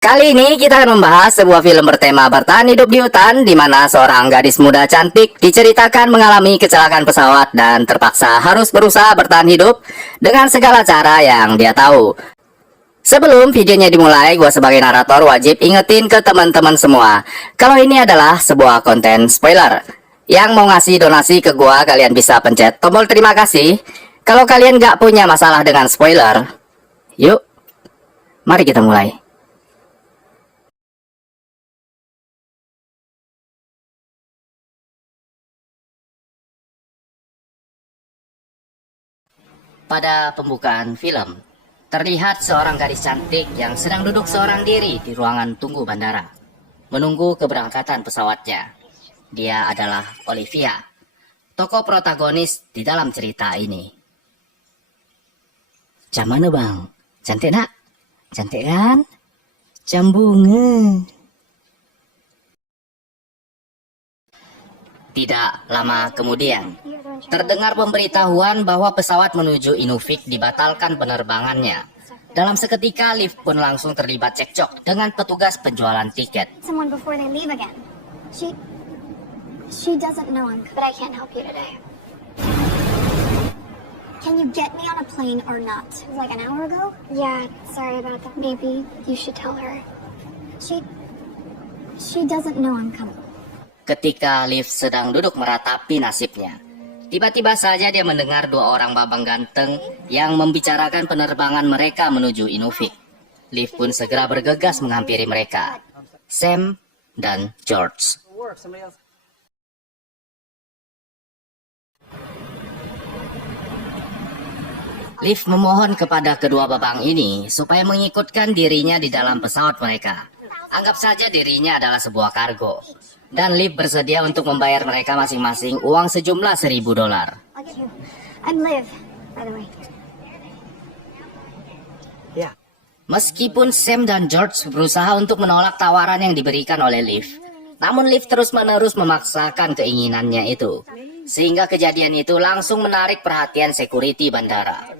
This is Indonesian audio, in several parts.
Kali ini kita akan membahas sebuah film bertema bertahan hidup di hutan di mana seorang gadis muda cantik diceritakan mengalami kecelakaan pesawat dan terpaksa harus berusaha bertahan hidup dengan segala cara yang dia tahu. Sebelum videonya dimulai, gue sebagai narator wajib ingetin ke teman-teman semua kalau ini adalah sebuah konten spoiler. Yang mau ngasih donasi ke gue, kalian bisa pencet tombol terima kasih. Kalau kalian gak punya masalah dengan spoiler, yuk, mari kita mulai. Pada pembukaan film, terlihat seorang gadis cantik yang sedang duduk seorang diri di ruangan tunggu bandara, menunggu keberangkatan pesawatnya. Dia adalah Olivia, tokoh protagonis di dalam cerita ini. Cam mana bang? Cantik nak? Cantik kan? Cam bunga. Tidak lama kemudian, terdengar pemberitahuan bahwa pesawat menuju Inuvik dibatalkan penerbangannya. Dalam seketika, lift pun langsung terlibat cekcok dengan petugas penjualan tiket. Someone before they leave again. She doesn't know I'm, but I can't help you today. Can you get me on a plane or not? It was like an hour ago? Yeah, sorry about that. Maybe you should tell her. She doesn't know I'm coming. Ketika Liv sedang duduk meratapi nasibnya, tiba-tiba saja dia mendengar dua orang babang ganteng yang membicarakan penerbangan mereka menuju Inuvik. Liv pun segera bergegas menghampiri mereka, Sam dan George. Liv memohon kepada kedua babang ini supaya mengikutkan dirinya di dalam pesawat mereka. Anggap saja dirinya adalah sebuah kargo. Dan Liv bersedia untuk membayar mereka masing-masing uang sejumlah $1.000. I'm Liv, by the way. Ya. Meskipun Sam dan George berusaha untuk menolak tawaran yang diberikan oleh Liv, namun Liv terus-menerus memaksakan keinginannya itu. Sehingga kejadian itu langsung menarik perhatian security bandara.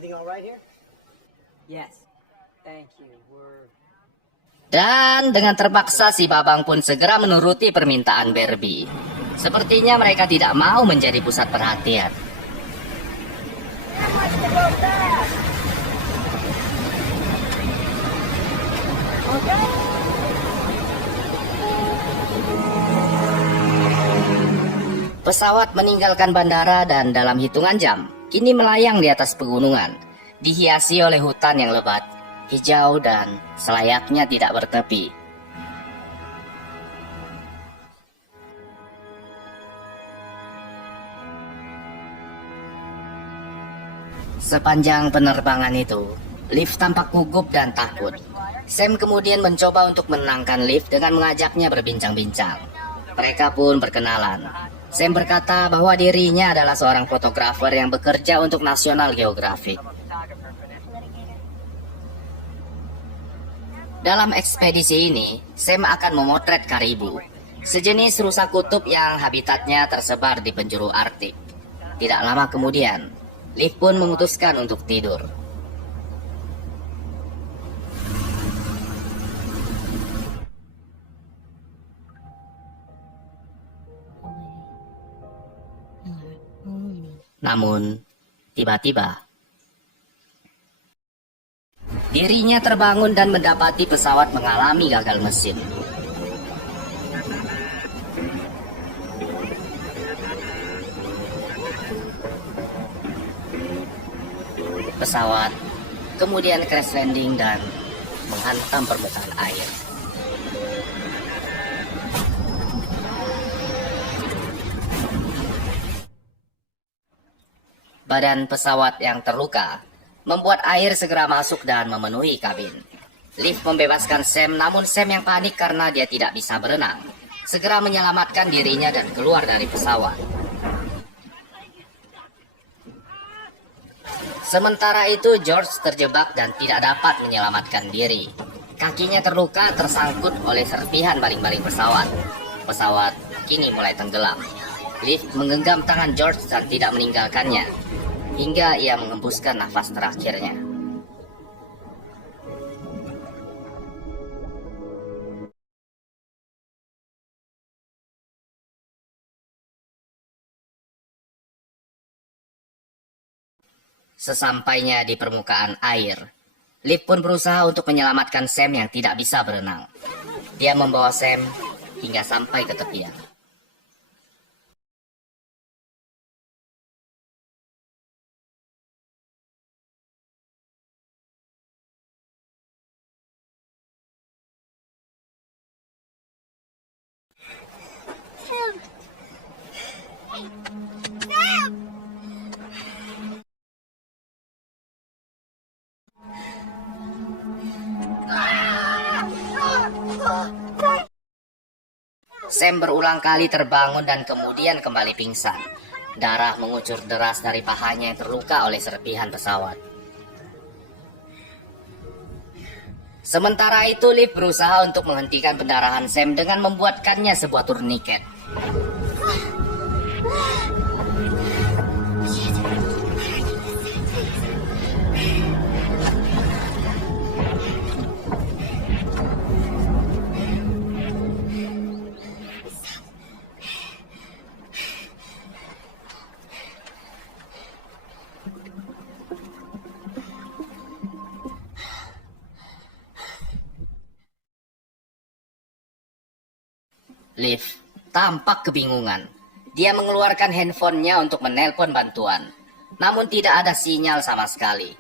Dan dengan terpaksa si babang pun segera menuruti permintaan Barbie. Sepertinya mereka tidak mau menjadi pusat perhatian. Pesawat meninggalkan bandara dan dalam hitungan jam, kini melayang di atas pegunungan, dihiasi oleh hutan yang lebat, hijau dan selayaknya tidak bertepi. Sepanjang penerbangan itu, Liv tampak gugup dan takut. Sam kemudian mencoba untuk menenangkan Liv dengan mengajaknya berbincang-bincang. Mereka pun berkenalan. Sam berkata bahwa dirinya adalah seorang fotografer yang bekerja untuk National Geographic. Dalam ekspedisi ini, Sam akan memotret karibu, sejenis rusa kutub yang habitatnya tersebar di penjuru Arktik. Tidak lama kemudian, Liv pun memutuskan untuk tidur. Namun, tiba-tiba dirinya terbangun dan mendapati pesawat mengalami gagal mesin. Pesawat kemudian crash landing dan menghantam permukaan air. Badan pesawat yang terluka membuat air segera masuk dan memenuhi kabin. Liv membebaskan Sam, namun Sam yang panik karena dia tidak bisa berenang, segera menyelamatkan dirinya dan keluar dari pesawat. Sementara itu George terjebak dan tidak dapat menyelamatkan diri. Kakinya terluka tersangkut oleh serpihan baling-baling pesawat. Pesawat kini mulai tenggelam. Liv menggenggam tangan George dan tidak meninggalkannya, hingga ia mengembuskan nafas terakhirnya. Sesampainya di permukaan air, Liv pun berusaha untuk menyelamatkan Sam yang tidak bisa berenang. Dia membawa Sam hingga sampai ke tepian. Sam! Sam! Sam berulang kali terbangun dan kemudian kembali pingsan. Darah mengucur deras dari pahanya yang terluka oleh serpihan pesawat. Sementara itu, Liv berusaha untuk menghentikan pendarahan Sam dengan membuatkannya sebuah turniket. Liv tampak kebingungan. Dia mengeluarkan handphonenya untuk menelpon bantuan. Namun tidak ada sinyal sama sekali.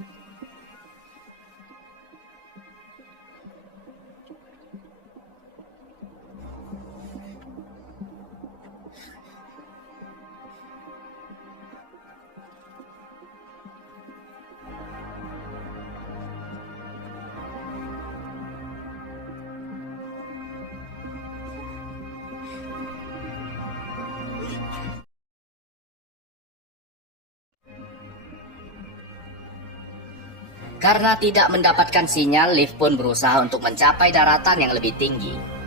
Karena tidak mendapatkan sinyal, Liv pun berusaha untuk mencapai daratan yang lebih tinggi.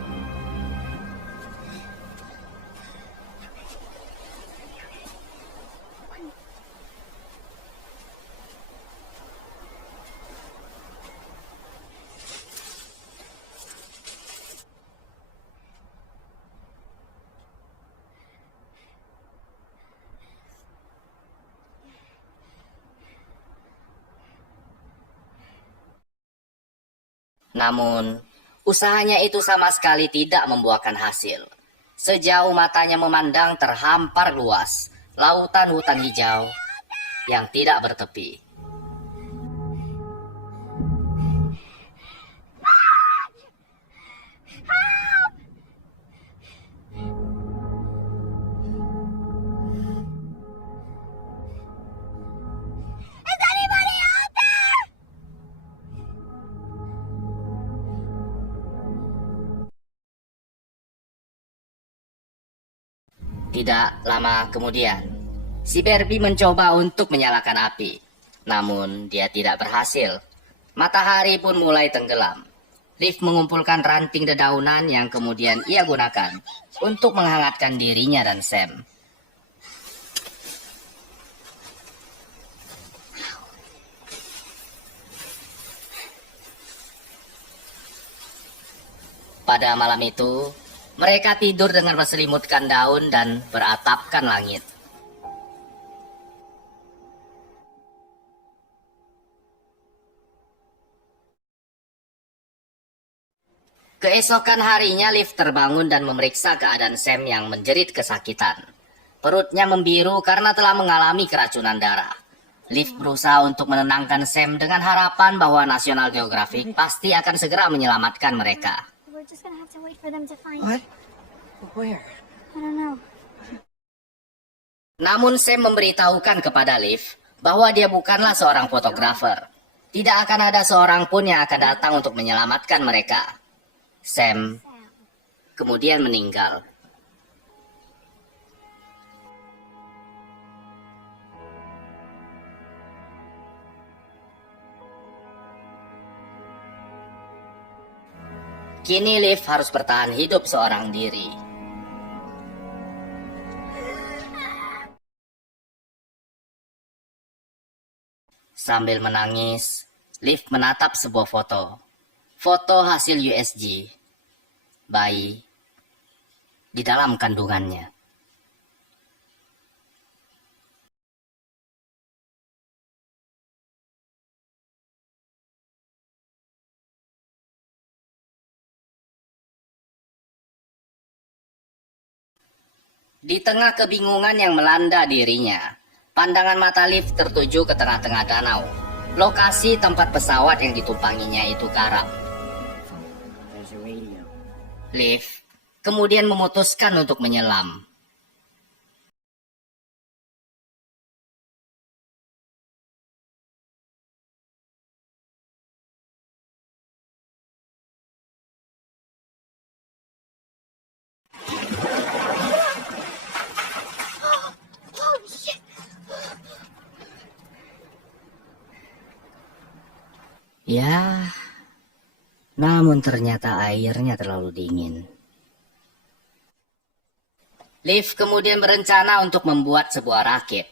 Namun, usahanya itu sama sekali tidak membuahkan hasil. Sejauh matanya memandang terhampar luas, lautan hutan hijau yang tidak bertepi. Tidak lama kemudian, si Barbie mencoba untuk menyalakan api. Namun dia tidak berhasil. Matahari pun mulai tenggelam. Liv mengumpulkan ranting dedaunan yang kemudian ia gunakan untuk menghangatkan dirinya dan Sam. Pada malam itu, mereka tidur dengan berselimutkan daun dan beratapkan langit. Keesokan harinya, Liv terbangun dan memeriksa keadaan Sam yang menjerit kesakitan. Perutnya membiru karena telah mengalami keracunan darah. Liv berusaha untuk menenangkan Sam dengan harapan bahwa National Geographic pasti akan segera menyelamatkan mereka. We're just gonna have to wait for them to find What? Where? I don't know. Namun Sam memberitahukan kepada Liv bahwa dia bukanlah seorang fotografer. Tidak akan ada seorang pun yang akan datang untuk menyelamatkan mereka. Sam kemudian meninggal. Kini Liv harus bertahan hidup seorang diri. Sambil menangis, Liv menatap sebuah foto. Foto hasil USG. Bayi di dalam kandungannya. Di tengah kebingungan yang melanda dirinya, pandangan mata Liv tertuju ke tengah-tengah danau. Lokasi tempat pesawat yang ditumpanginya itu karam. Liv kemudian memutuskan untuk menyelam. Ya, namun ternyata airnya terlalu dingin. Liv kemudian berencana untuk membuat sebuah rakit.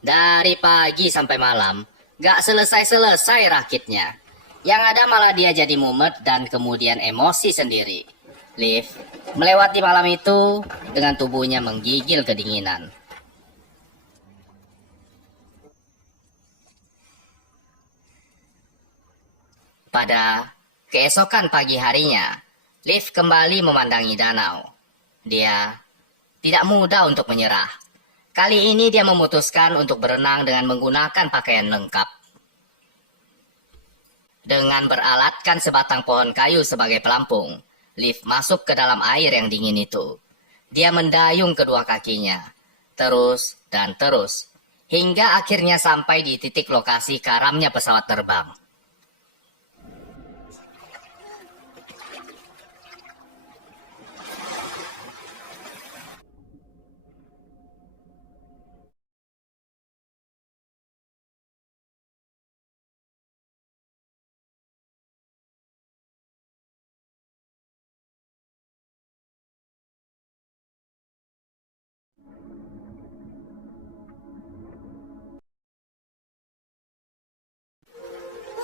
Dari pagi sampai malam, gak selesai-selesai rakitnya. Yang ada malah dia jadi mumet dan kemudian emosi sendiri. Liv melewati malam itu dengan tubuhnya menggigil kedinginan. Pada keesokan pagi harinya, Liv kembali memandangi danau. Dia tidak mudah untuk menyerah. Kali ini dia memutuskan untuk berenang dengan menggunakan pakaian lengkap. Dengan beralatkan sebatang pohon kayu sebagai pelampung, Liv masuk ke dalam air yang dingin itu. Dia mendayung kedua kakinya, terus dan terus, hingga akhirnya sampai di titik lokasi karamnya pesawat terbang.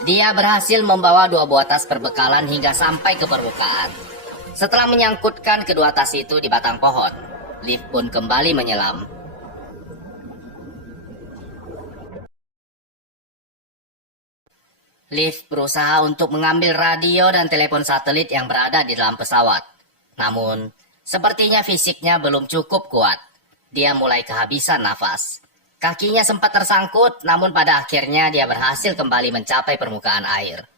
Dia berhasil membawa 2 buah tas perbekalan hingga sampai ke permukaan. Setelah menyangkutkan kedua tas itu di batang pohon, Liv pun kembali menyelam. Liv berusaha untuk mengambil radio dan telepon satelit yang berada di dalam pesawat. Namun, sepertinya fisiknya belum cukup kuat. Dia mulai kehabisan nafas. Kakinya sempat tersangkut, namun pada akhirnya dia berhasil kembali mencapai permukaan air.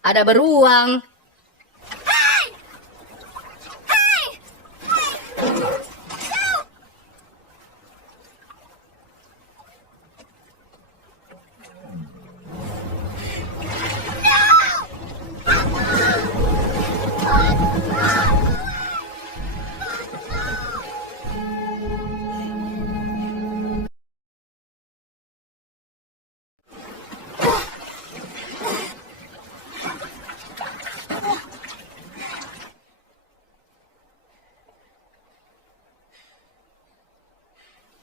Ada beruang.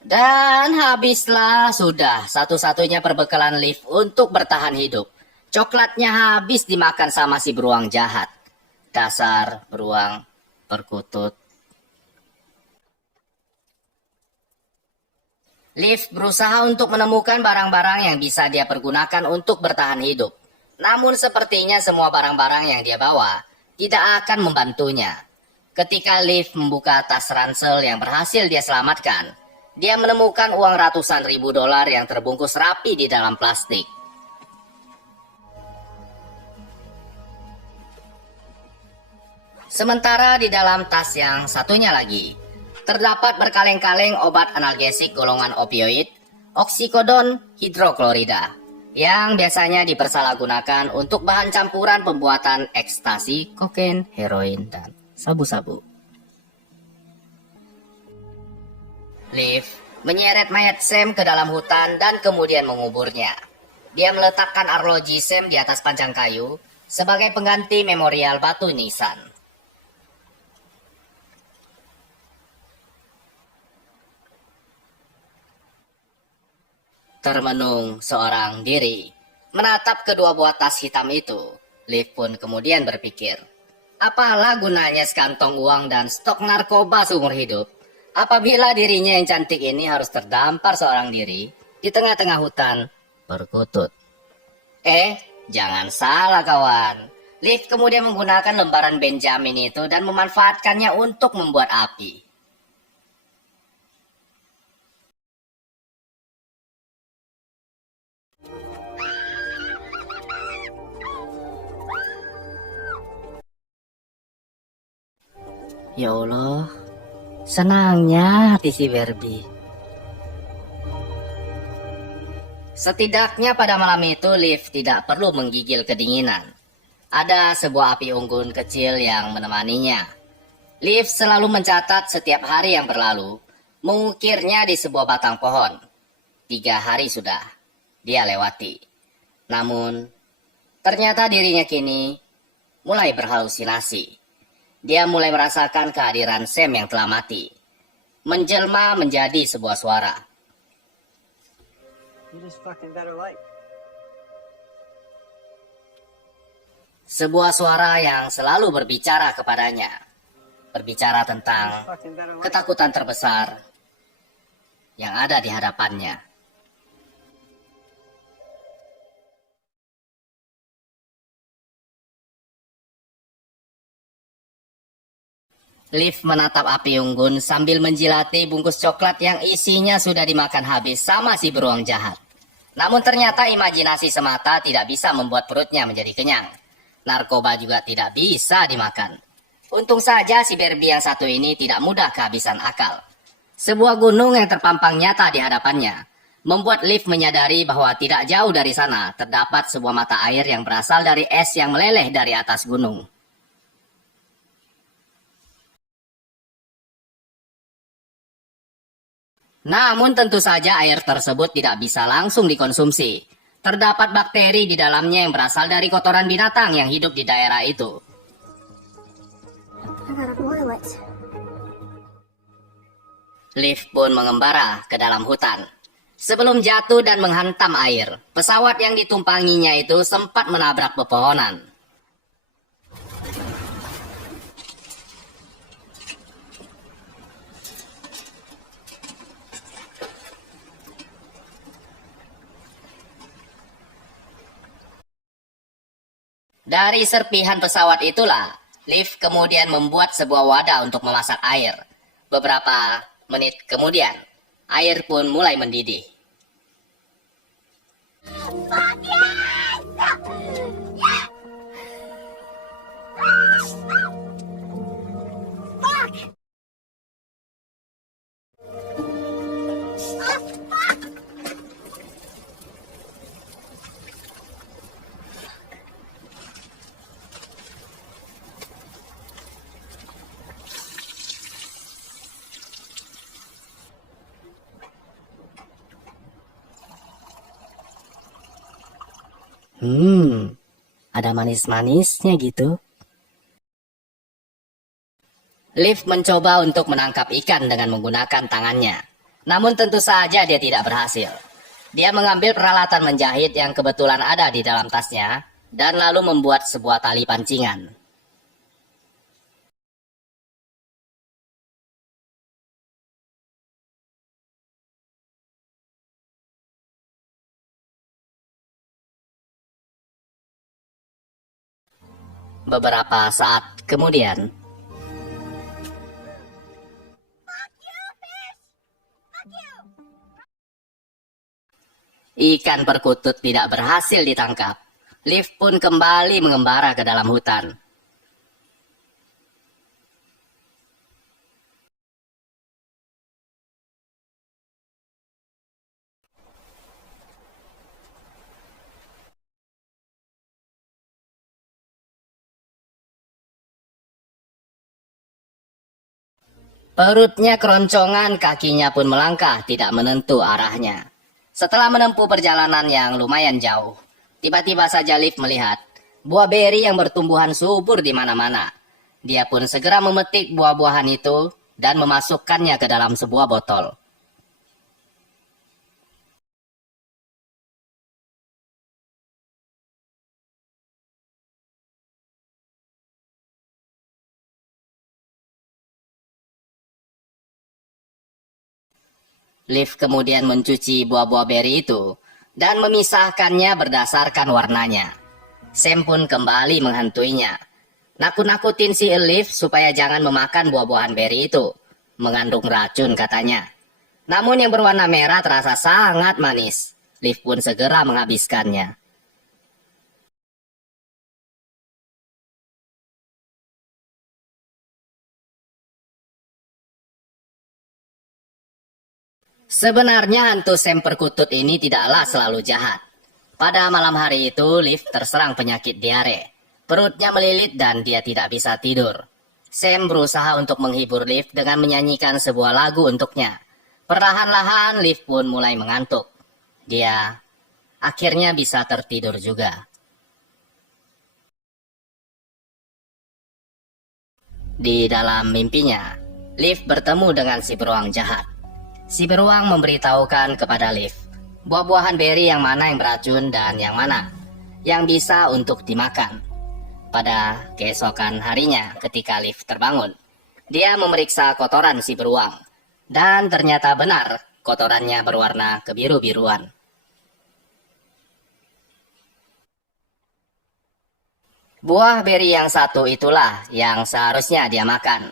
Dan habislah sudah satu-satunya perbekalan Liv untuk bertahan hidup. Coklatnya habis dimakan sama si beruang jahat. Dasar beruang perkutut. Liv berusaha untuk menemukan barang-barang yang bisa dia pergunakan untuk bertahan hidup. Namun sepertinya semua barang-barang yang dia bawa tidak akan membantunya. Ketika Liv membuka tas ransel yang berhasil dia selamatkan, dia menemukan uang ratusan ribu dolar yang terbungkus rapi di dalam plastik. Sementara di dalam tas yang satunya lagi, terdapat berkaleng-kaleng obat analgesik golongan opioid, oksikodon hidroklorida, yang biasanya dipersalahgunakan untuk bahan campuran pembuatan ekstasi, kokain, heroin, dan sabu-sabu. Liv menyeret mayat Sam ke dalam hutan dan kemudian menguburnya. Dia meletakkan arloji Sam di atas pancang kayu sebagai pengganti memorial batu nisan. Termenung seorang diri, menatap kedua buah tas hitam itu, Liv pun kemudian berpikir, apalah gunanya sekantong uang dan stok narkoba seumur hidup apabila dirinya yang cantik ini harus terdampar seorang diri di tengah-tengah hutan berkutut. Jangan salah kawan. Liv kemudian menggunakan lembaran Benjamin itu dan memanfaatkannya untuk membuat api. Ya Allah, senangnya hati si Barbie. Setidaknya pada malam itu Liv tidak perlu menggigil kedinginan. Ada sebuah api unggun kecil yang menemaninya. Liv selalu mencatat setiap hari yang berlalu, mengukirnya di sebuah batang pohon. 3 hari sudah dia lewati. Namun, ternyata dirinya kini mulai berhalusinasi. Dia mulai merasakan kehadiran Sam yang telah mati, menjelma menjadi sebuah suara. Sebuah suara yang selalu berbicara kepadanya. Berbicara tentang ketakutan terbesar yang ada di hadapannya. Liv menatap api unggun sambil menjilati bungkus coklat yang isinya sudah dimakan habis sama si beruang jahat. Namun ternyata imajinasi semata tidak bisa membuat perutnya menjadi kenyang. Narkoba juga tidak bisa dimakan. Untung saja si Barbie yang satu ini tidak mudah kehabisan akal. Sebuah gunung yang terpampang nyata di hadapannya membuat Liv menyadari bahwa tidak jauh dari sana terdapat sebuah mata air yang berasal dari es yang meleleh dari atas gunung. Namun tentu saja air tersebut tidak bisa langsung dikonsumsi. Terdapat bakteri di dalamnya yang berasal dari kotoran binatang yang hidup di daerah itu. Liv pun mengembara ke dalam hutan. Sebelum jatuh dan menghantam air, pesawat yang ditumpanginya itu sempat menabrak pepohonan. Dari serpihan pesawat itulah, Liv kemudian membuat sebuah wadah untuk memasak air. Beberapa menit kemudian, air pun mulai mendidih. Ada manis-manisnya gitu. Liv mencoba untuk menangkap ikan dengan menggunakan tangannya. Namun tentu saja dia tidak berhasil. Dia mengambil peralatan menjahit yang kebetulan ada di dalam tasnya dan lalu membuat sebuah tali pancingan. Beberapa saat kemudian, ikan perkutut tidak berhasil ditangkap. Liv pun kembali mengembara ke dalam hutan. Perutnya keroncongan, kakinya pun melangkah tidak menentu arahnya. Setelah menempuh perjalanan yang lumayan jauh, tiba-tiba saja Liv melihat buah beri yang bertumbuhan subur di mana-mana. Dia pun segera memetik buah-buahan itu dan memasukkannya ke dalam sebuah botol. Liv kemudian mencuci buah-buah beri itu dan memisahkannya berdasarkan warnanya. Sam pun kembali menghantuinya. Nakut-nakutin si Liv supaya jangan memakan buah-buahan beri itu. Mengandung racun katanya. Namun yang berwarna merah terasa sangat manis. Liv pun segera menghabiskannya. Sebenarnya hantu Sam perkutut ini tidaklah selalu jahat. Pada malam hari itu, Liv terserang penyakit diare. Perutnya melilit dan dia tidak bisa tidur. Sam berusaha untuk menghibur Liv dengan menyanyikan sebuah lagu untuknya. Perlahan-lahan Liv pun mulai mengantuk. Dia akhirnya bisa tertidur juga. Di dalam mimpinya, Liv bertemu dengan si beruang jahat. Si beruang memberitahukan kepada Liv buah-buahan beri yang mana yang beracun dan yang mana yang bisa untuk dimakan. Pada keesokan harinya ketika Liv terbangun, dia memeriksa kotoran si beruang. Dan ternyata benar, kotorannya berwarna kebiru-biruan. Buah beri yang satu itulah yang seharusnya dia makan.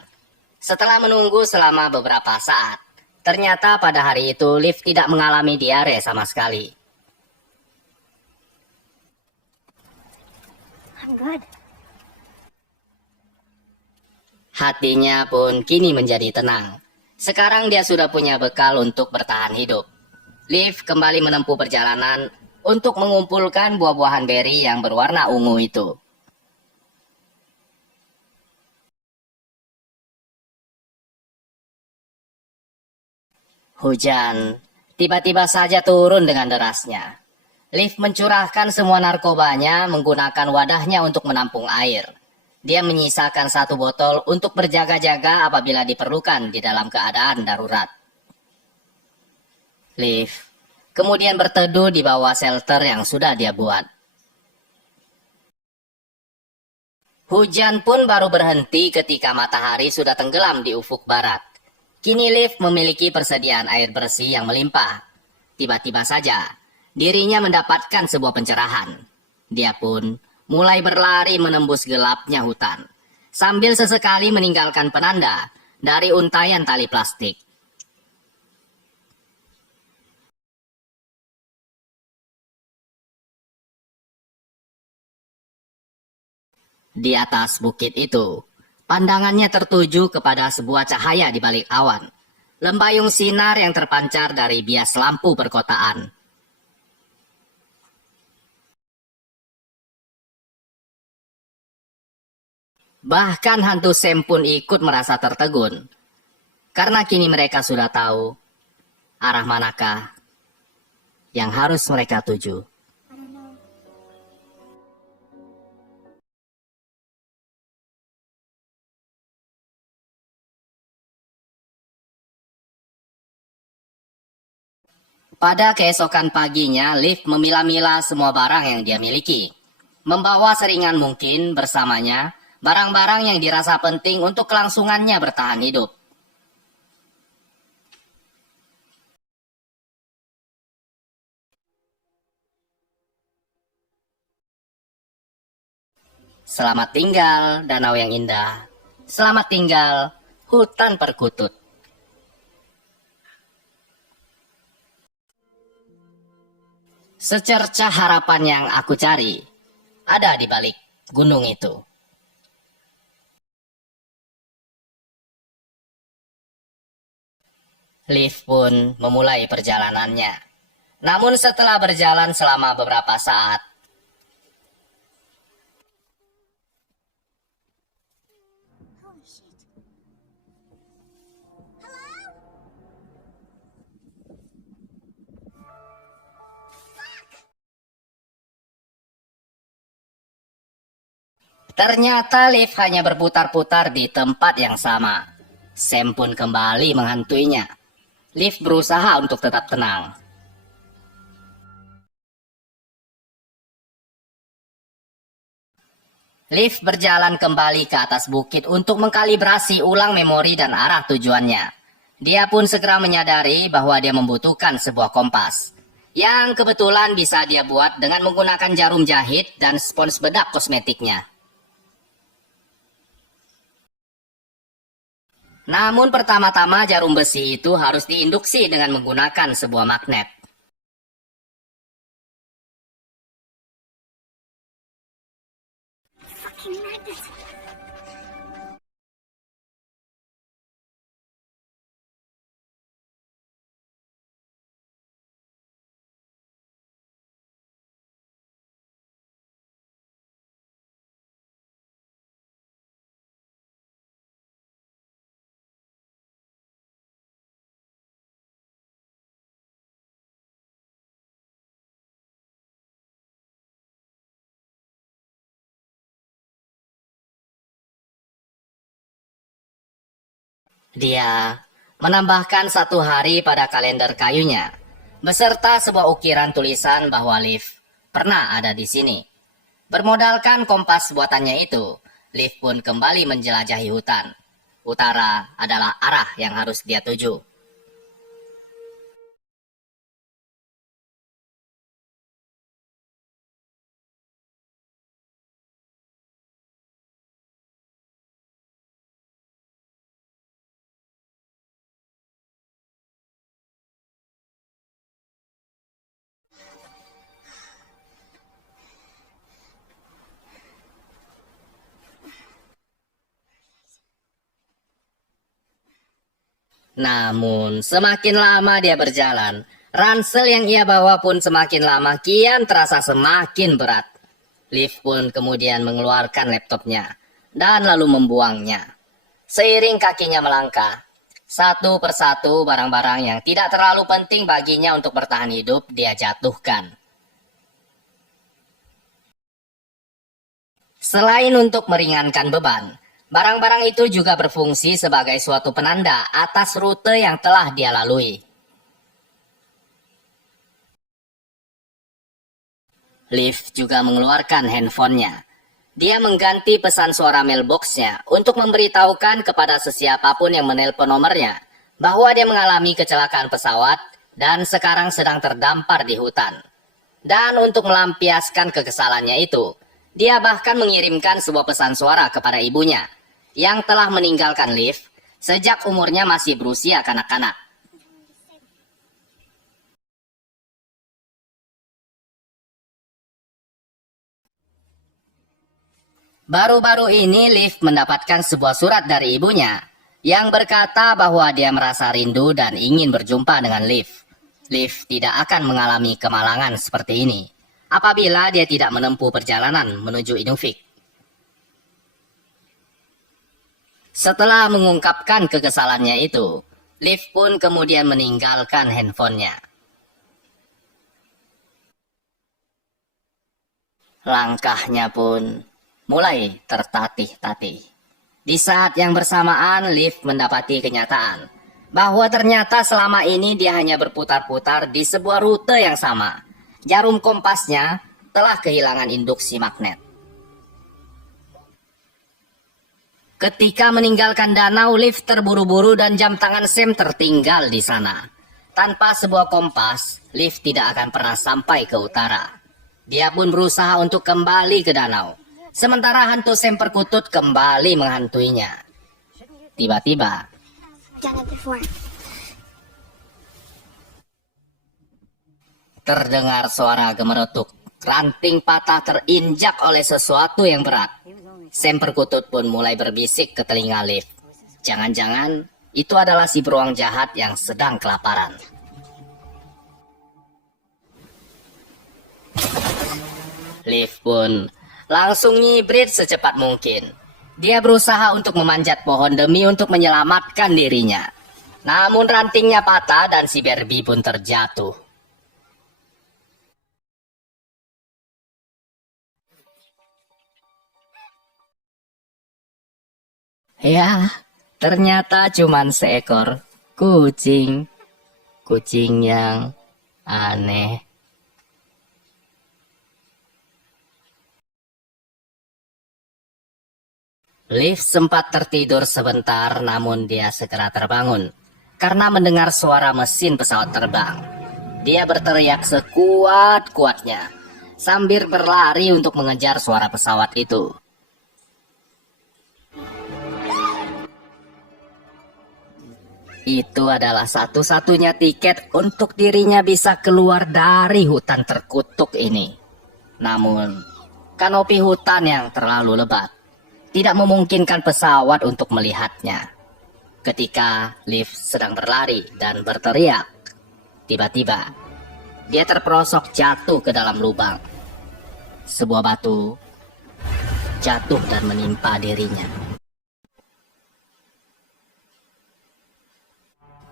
Setelah menunggu selama beberapa saat, ternyata pada hari itu Liv tidak mengalami diare sama sekali. I'm good. Hatinya pun kini menjadi tenang. Sekarang dia sudah punya bekal untuk bertahan hidup. Liv kembali menempuh perjalanan untuk mengumpulkan buah-buahan beri yang berwarna ungu itu. Hujan tiba-tiba saja turun dengan derasnya. Liv mencurahkan semua narkobanya menggunakan wadahnya untuk menampung air. Dia menyisakan satu botol untuk berjaga-jaga apabila diperlukan di dalam keadaan darurat. Liv kemudian berteduh di bawah shelter yang sudah dia buat. Hujan pun baru berhenti ketika matahari sudah tenggelam di ufuk barat. Kini Liv memiliki persediaan air bersih yang melimpah. Tiba-tiba saja, dirinya mendapatkan sebuah pencerahan. Dia pun mulai berlari menembus gelapnya hutan, sambil sesekali meninggalkan penanda dari untaian tali plastik. Di atas bukit itu, pandangannya tertuju kepada sebuah cahaya di balik awan. Lembayung sinar yang terpancar dari bias lampu perkotaan. Bahkan hantu Sam pun ikut merasa tertegun. Karena kini mereka sudah tahu arah manakah yang harus mereka tuju. Pada keesokan paginya, Liv memilah-milah semua barang yang dia miliki. Membawa seringan mungkin bersamanya barang-barang yang dirasa penting untuk kelangsungannya bertahan hidup. Selamat tinggal, danau yang indah. Selamat tinggal, hutan perkutut. Secercah harapan yang aku cari ada di balik gunung itu. Liv pun memulai perjalanannya. Namun setelah berjalan selama beberapa saat, Ternyata Liv hanya berputar-putar di tempat yang sama. Sam pun kembali menghantuinya. Liv berusaha untuk tetap tenang. Liv berjalan kembali ke atas bukit untuk mengkalibrasi ulang memori dan arah tujuannya. Dia pun segera menyadari bahwa dia membutuhkan sebuah kompas, yang kebetulan bisa dia buat dengan menggunakan jarum jahit dan spons bedak kosmetiknya. Namun pertama-tama jarum besi itu harus diinduksi dengan menggunakan sebuah magnet. Fucking magnet. Dia menambahkan 1 hari pada kalender kayunya, beserta sebuah ukiran tulisan bahwa Liv pernah ada di sini. Bermodalkan kompas buatannya itu, Liv pun kembali menjelajahi hutan. Utara adalah arah yang harus dia tuju. Namun, semakin lama dia berjalan, ransel yang ia bawa pun semakin lama kian terasa semakin berat. Liv pun kemudian mengeluarkan laptopnya dan lalu membuangnya. Seiring kakinya melangkah, satu persatu barang-barang yang tidak terlalu penting baginya untuk bertahan hidup dia jatuhkan. Selain untuk meringankan beban, barang-barang itu juga berfungsi sebagai suatu penanda atas rute yang telah dia lalui. Liv juga mengeluarkan handphonenya. Dia mengganti pesan suara mailboxnya untuk memberitahukan kepada sesiapapun yang menelpon nomornya bahwa dia mengalami kecelakaan pesawat dan sekarang sedang terdampar di hutan. Dan untuk melampiaskan kekesalannya itu, dia bahkan mengirimkan sebuah pesan suara kepada ibunya yang telah meninggalkan Liv sejak umurnya masih berusia kanak-kanak. Baru-baru ini Liv mendapatkan sebuah surat dari ibunya yang berkata bahwa dia merasa rindu dan ingin berjumpa dengan Liv. Liv tidak akan mengalami kemalangan seperti ini apabila dia tidak menempuh perjalanan menuju Inuvik. Setelah mengungkapkan kekesalannya itu, Liv pun kemudian meninggalkan handphonenya. Langkahnya pun mulai tertatih-tatih. Di saat yang bersamaan, Liv mendapati kenyataan bahwa ternyata selama ini dia hanya berputar-putar di sebuah rute yang sama. Jarum kompasnya telah kehilangan induksi magnet. Ketika meninggalkan danau, Liv terburu-buru dan jam tangan Sam tertinggal di sana. Tanpa sebuah kompas, Liv tidak akan pernah sampai ke utara. Dia pun berusaha untuk kembali ke danau. Sementara hantu Sam perkutut kembali menghantuinya. Tiba-tiba, Done it before. terdengar suara gemeretuk. Ranting patah terinjak oleh sesuatu yang berat. Sam perkutut pun mulai berbisik ke telinga Liv. Jangan-jangan itu adalah si beruang jahat yang sedang kelaparan. Liv pun langsung nyibrit secepat mungkin. Dia berusaha untuk memanjat pohon demi untuk menyelamatkan dirinya. Namun rantingnya patah dan si Barbie pun terjatuh. Ya, ternyata cuman seekor kucing. Kucing yang aneh. Liv sempat tertidur sebentar, namun dia segera terbangun karena mendengar suara mesin pesawat terbang. Dia berteriak sekuat-kuatnya sambil berlari untuk mengejar suara pesawat itu. Itu adalah satu-satunya tiket untuk dirinya bisa keluar dari hutan terkutuk ini. Namun, kanopi hutan yang terlalu lebat tidak memungkinkan pesawat untuk melihatnya. Ketika Liv sedang berlari dan berteriak, tiba-tiba dia terperosok jatuh ke dalam lubang. Sebuah batu jatuh dan menimpa dirinya.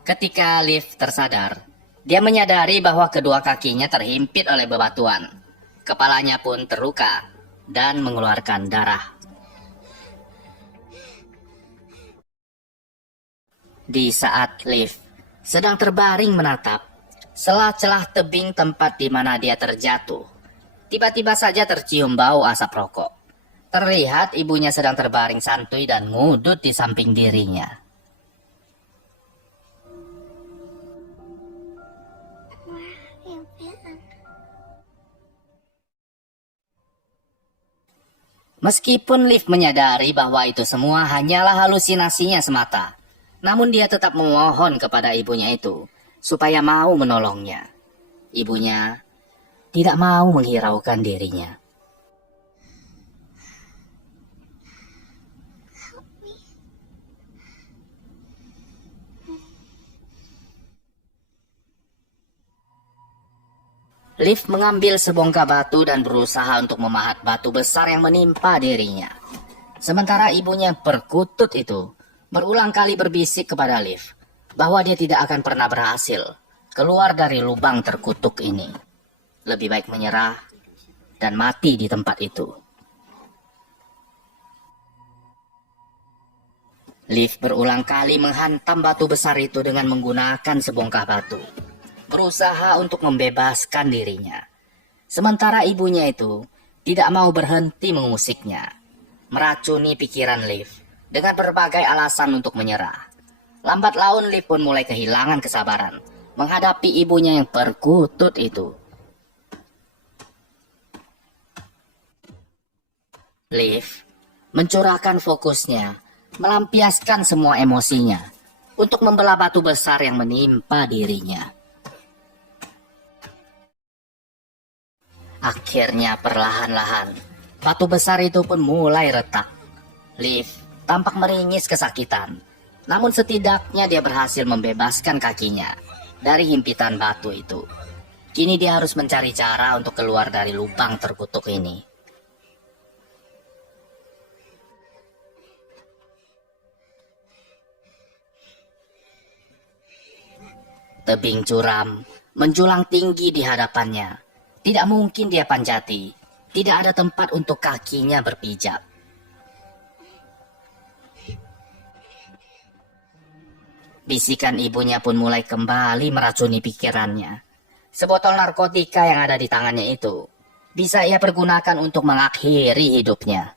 Ketika Liv tersadar, dia menyadari bahwa kedua kakinya terhimpit oleh bebatuan. Kepalanya pun terluka dan mengeluarkan darah. Di saat Liv sedang terbaring menatap celah-celah tebing tempat di mana dia terjatuh, tiba-tiba saja tercium bau asap rokok. Terlihat ibunya sedang terbaring santuy dan ngudut di samping dirinya. Meskipun Liv menyadari bahwa itu semua hanyalah halusinasinya semata, namun dia tetap memohon kepada ibunya itu supaya mau menolongnya. Ibunya tidak mau menghiraukan dirinya. Liv mengambil sebongkah batu dan berusaha untuk memahat batu besar yang menimpa dirinya. Sementara ibunya perkutut itu berulang kali berbisik kepada Liv bahwa dia tidak akan pernah berhasil keluar dari lubang terkutuk ini. Lebih baik menyerah dan mati di tempat itu. Liv berulang kali menghantam batu besar itu dengan menggunakan sebongkah batu, berusaha untuk membebaskan dirinya. Sementara ibunya itu tidak mau berhenti mengusiknya, meracuni pikiran Liv dengan berbagai alasan untuk menyerah. Lambat laun Liv pun mulai kehilangan kesabaran menghadapi ibunya yang perkutut itu. Liv mencurahkan fokusnya, melampiaskan semua emosinya untuk membelah batu besar yang menimpa dirinya. Akhirnya perlahan-lahan, batu besar itu pun mulai retak. Liv tampak meringis kesakitan, namun setidaknya dia berhasil membebaskan kakinya dari himpitan batu itu. Kini dia harus mencari cara untuk keluar dari lubang terkutuk ini. Tebing curam menjulang tinggi di hadapannya. Tidak mungkin dia panjati. Tidak ada tempat untuk kakinya berpijak. Bisikan ibunya pun mulai kembali meracuni pikirannya. Sebotol narkotika yang ada di tangannya itu bisa ia pergunakan untuk mengakhiri hidupnya.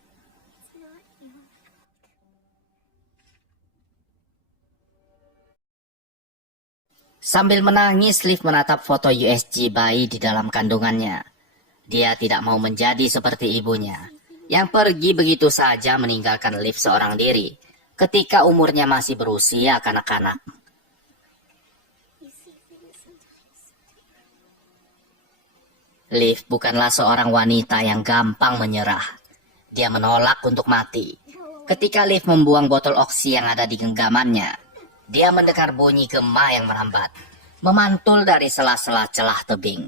Sambil menangis, Liv menatap foto USG bayi di dalam kandungannya. Dia tidak mau menjadi seperti ibunya, yang pergi begitu saja meninggalkan Liv seorang diri ketika umurnya masih berusia kanak-kanak. Liv bukanlah seorang wanita yang gampang menyerah. Dia menolak untuk mati. Ketika Liv membuang botol oksi yang ada di genggamannya, dia mendengar bunyi gema yang merambat, memantul dari sela-sela celah tebing.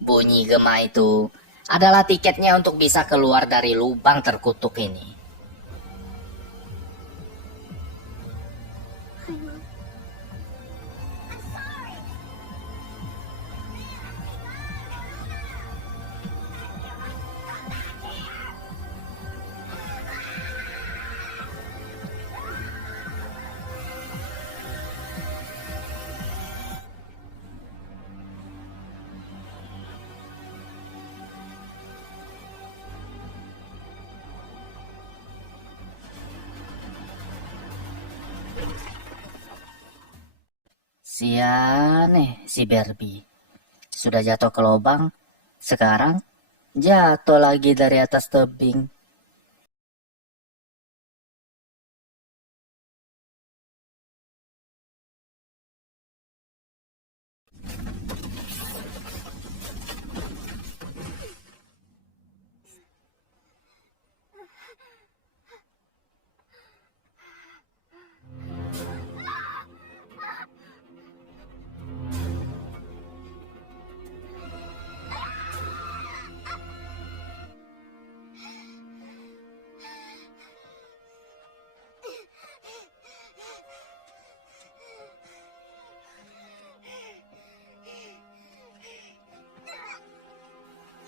Bunyi gema itu adalah tiketnya untuk bisa keluar dari lubang terkutuk ini. Sian si Barbie. Sudah jatuh ke lubang, sekarang jatuh lagi dari atas tebing.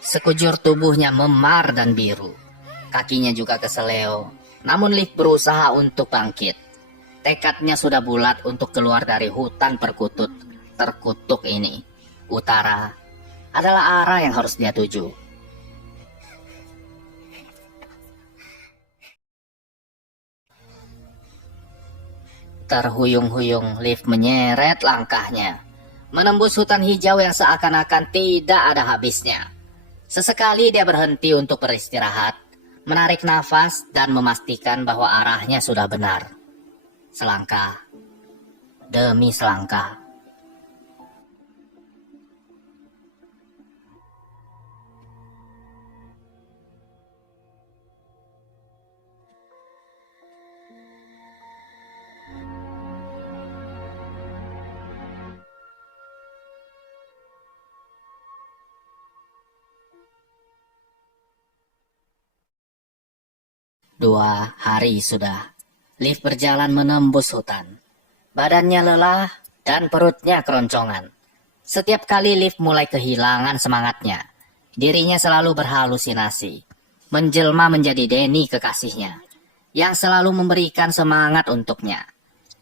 Sekujur tubuhnya memar dan biru. Kakinya juga keseleo. Namun Liv berusaha untuk bangkit. Tekadnya sudah bulat untuk keluar dari hutan terkutuk ini. Utara adalah arah yang harus dia tuju. Terhuyung-huyung Liv menyeret langkahnya, menembus hutan hijau yang seakan-akan tidak ada habisnya. Sesekali dia berhenti untuk beristirahat, menarik nafas dan memastikan bahwa arahnya sudah benar. Selangkah demi selangkah. Dua hari sudah, Liv berjalan menembus hutan. Badannya lelah dan perutnya keroncongan. Setiap kali Liv mulai kehilangan semangatnya, dirinya selalu berhalusinasi, menjelma menjadi Denny kekasihnya, yang selalu memberikan semangat untuknya,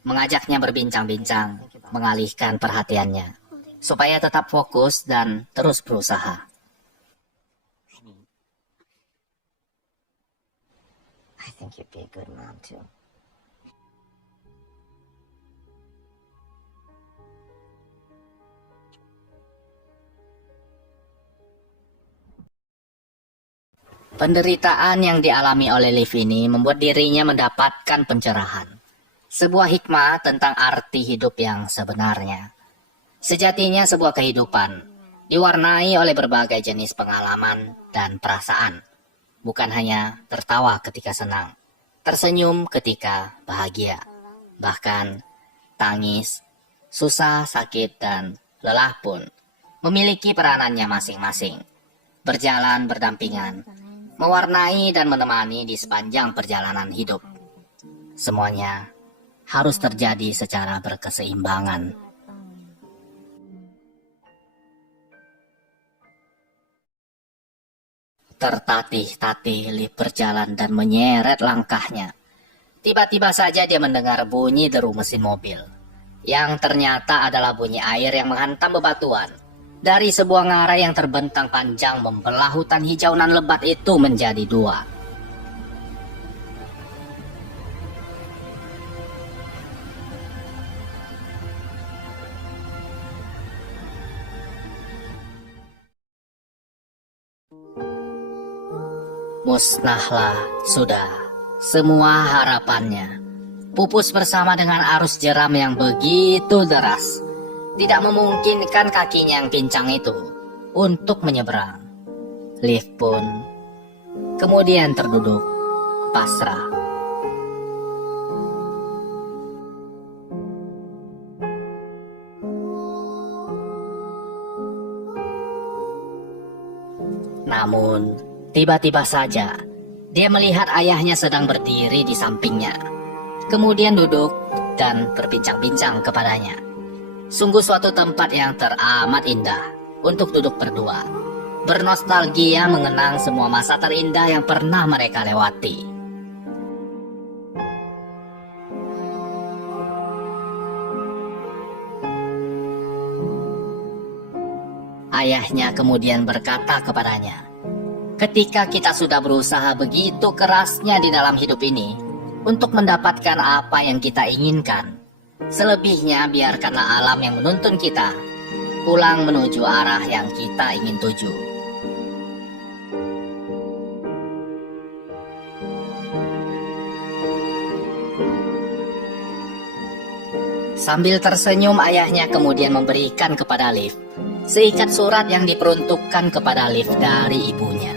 mengajaknya berbincang-bincang, mengalihkan perhatiannya, supaya tetap fokus dan terus berusaha. I think you'd be a good mom too. Penderitaan yang dialami oleh Liv ini membuat dirinya mendapatkan pencerahan. Sebuah hikmah tentang arti hidup yang sebenarnya. Sejatinya sebuah kehidupan diwarnai oleh berbagai jenis pengalaman dan perasaan. Bukan hanya tertawa ketika senang, tersenyum ketika bahagia, bahkan tangis, susah, sakit, dan lelah pun memiliki peranannya masing-masing. Berjalan berdampingan, mewarnai dan menemani di sepanjang perjalanan hidup. Semuanya harus terjadi secara berkeseimbangan. Tertatih-tatih Liv berjalan dan menyeret langkahnya. Tiba-tiba saja dia mendengar bunyi deru mesin mobil, yang ternyata adalah bunyi air yang menghantam bebatuan. Dari sebuah ngarai yang terbentang panjang membelah hutan hijau nan lebat itu menjadi dua. Musnahlah sudah semua harapannya. Pupus bersama dengan arus jeram yang begitu deras. Tidak memungkinkan kakinya yang pincang itu untuk menyeberang. Liv pun kemudian terduduk pasrah. Namun tiba-tiba saja dia melihat ayahnya sedang berdiri di sampingnya. Kemudian duduk dan berbincang-bincang kepadanya. Sungguh suatu tempat yang teramat indah untuk duduk berdua, bernostalgia mengenang semua masa terindah yang pernah mereka lewati. Ayahnya kemudian berkata kepadanya, "Ketika kita sudah berusaha begitu kerasnya di dalam hidup ini untuk mendapatkan apa yang kita inginkan, Selebihnya biarkanlah alam yang menuntun kita pulang menuju arah yang kita ingin tuju. Sambil tersenyum, ayahnya kemudian memberikan kepada Liv seikat surat yang diperuntukkan kepada Liv dari ibunya.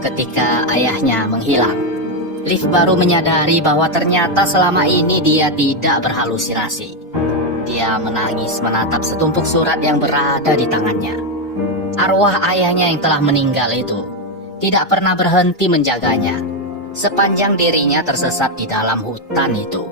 Ketika ayahnya menghilang, Liv baru menyadari bahwa ternyata selama ini dia tidak berhalusinasi. Dia menangis menatap setumpuk surat yang berada di tangannya. Arwah ayahnya yang telah meninggal itu tidak pernah berhenti menjaganya sepanjang dirinya tersesat di dalam hutan itu.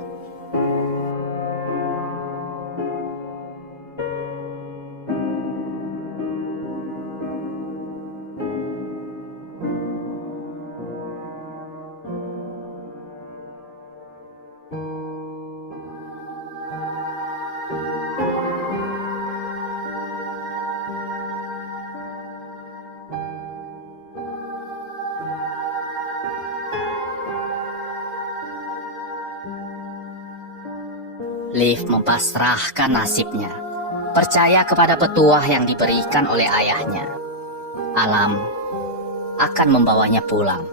Liv mempasrahkan nasibnya, percaya kepada petuah yang diberikan oleh ayahnya. Alam akan membawanya pulang.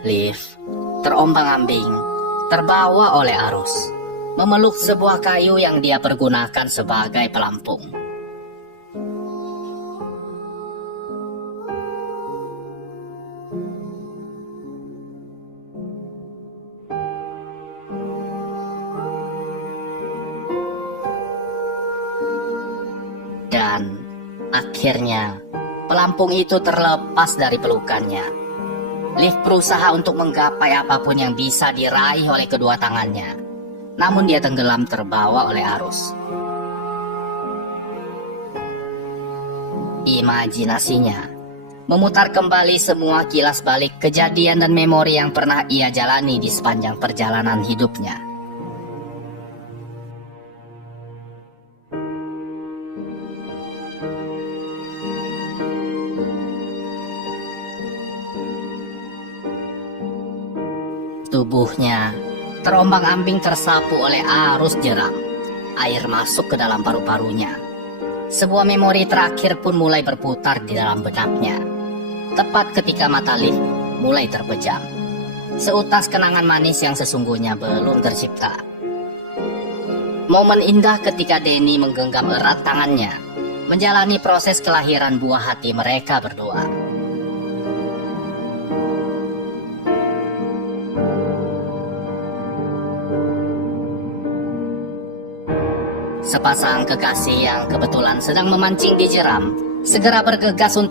Liv terombang-ambing, terbawa oleh arus, memeluk sebuah kayu yang dia pergunakan sebagai pelampung. Dan akhirnya pelampung itu terlepas dari pelukannya. Liv berusaha untuk menggapai apapun yang bisa diraih oleh kedua tangannya, namun dia tenggelam terbawa oleh arus. Imajinasinya memutar kembali semua kilas balik kejadian dan memori yang pernah ia jalani di sepanjang perjalanan hidupnya. Tubuhnya terombang-ambing tersapu oleh arus jeram. Air masuk ke dalam paru-parunya. Sebuah memori terakhir pun mulai berputar di dalam benaknya. Tepat ketika mata Liv mulai terpejam, seutas kenangan manis yang sesungguhnya belum tercipta. Momen indah ketika Denny menggenggam erat tangannya, menjalani proses kelahiran buah hati mereka berdua. Sepasang kekasih yang kebetulan sedang memancing di jeram segera bergegas untuk